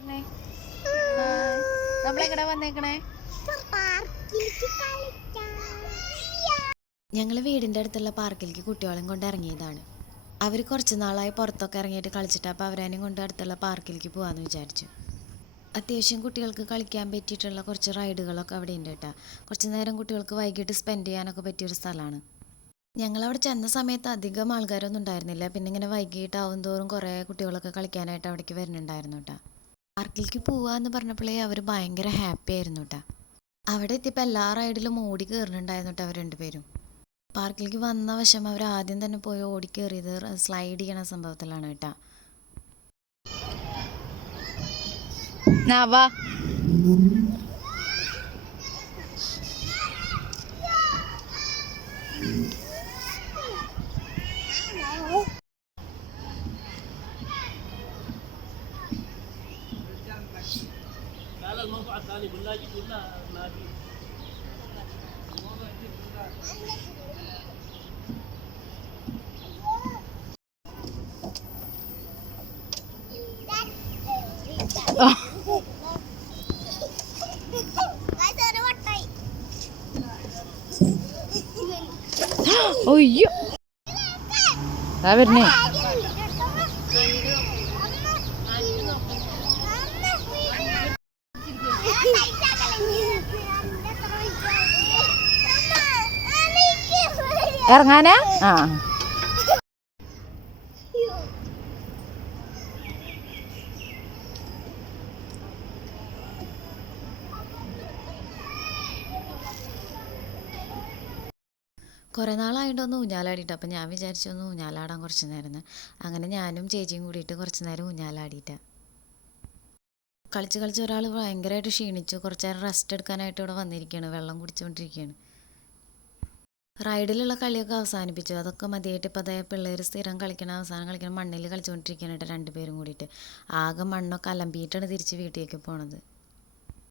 പറഞ്ഞേ? നമ്മളെങ്ങടാ വന്നേക്കണേ? ഞങ്ങൾ വീടിന്റെ അടുത്തുള്ള പാർക്കിലേക്ക് കുട്ടികളെയും കൊണ്ട് ഇറങ്ങിയതാണ്. അവർ കുറച്ച് നാളായി പുറത്തൊക്കെ ഇറങ്ങിയിട്ട് കളിച്ചിട്ട് അപ്പോൾ അവരേനെയും കൊണ്ട് അടുത്തുള്ള പാർക്കിലേക്ക് പോകാമെന്ന് വിചാരിച്ചു. അത്യാവശ്യം കുട്ടികൾക്ക് കളിക്കാൻ പറ്റിയിട്ടുള്ള കുറച്ച് റൈഡുകളൊക്കെ അവിടെ ഉണ്ട് കേട്ടോ. കുറച്ച് നേരം കുട്ടികൾക്ക് വൈകിട്ട് സ്പെൻഡ് ചെയ്യാനൊക്കെ പറ്റിയൊരു സ്ഥലമാണ്. ഞങ്ങൾ അവിടെ ചെന്ന സമയത്ത് അധികം ആൾക്കാരൊന്നും ഉണ്ടായിരുന്നില്ല. പിന്നെ ഇങ്ങനെ വൈകിട്ടാവും തോറും കുറേ കുട്ടികളൊക്കെ കളിക്കാനായിട്ട് അവിടേക്ക് വരുന്നുണ്ടായിരുന്നു കേട്ടോ. പാർക്കിലേക്ക് പോവാന്ന് പറഞ്ഞപ്പോഴേ അവർ ഭയങ്കര ഹാപ്പി ആയിരുന്നു കേട്ടോ അവിടെ എത്തിയപ്പോൾ എല്ലാ റൈഡിലും ഓടി കയറുന്നുണ്ടായിരുന്നു കേട്ടോ അവർ രണ്ടുപേരും. പാർക്കിലേക്ക് വന്ന വശം അവർ ആദ്യം തന്നെ പോയി ഓടി സ്ലൈഡ് ചെയ്യണ സംഭവത്തിലാണ് കേട്ടോ هذا الموضوع الثاني بالله جيب ولا ما فيه ஐயோ அவர்னே ഇറങ്ങാനാ? ആ. കുറേ നാളായിട്ടൊന്ന് ഊഞ്ഞാലാടിയിട്ട് അപ്പം ഞാൻ വിചാരിച്ചു ഒന്ന് ഊഞ്ഞാലാടാൻ കുറച്ച് നേരം. അങ്ങനെ ഞാനും ചേച്ചിയും കൂടിയിട്ട് കുറച്ച് നേരം ഊഞ്ഞാലാടിയിട്ട്. കളിച്ച് കളിച്ച് ഒരാൾ ഭയങ്കരമായിട്ട് ക്ഷീണിച്ചു. കുറച്ച് നേരം റെസ്റ്റ് എടുക്കാനായിട്ട് ഇവിടെ വന്നിരിക്കുകയാണ്. വെള്ളം കുടിച്ചുകൊണ്ടിരിക്കുകയാണ് റൈഡിലുള്ള കളിയൊക്കെ അവസാനിപ്പിച്ചു. അതൊക്കെ മതിയായിട്ട് ഇപ്പോൾ അതേ പിള്ളേർ സ്ഥിരം കളിക്കണം അവസാനം കളിക്കണം മണ്ണിൽ കളിച്ചുകൊണ്ടിരിക്കാനായിട്ട് രണ്ടുപേരും കൂടിയിട്ട്. ആകെ മണ്ണൊക്കെ അലമ്പിയിട്ടാണ് തിരിച്ച് വീട്ടിലേക്ക് പോണത്.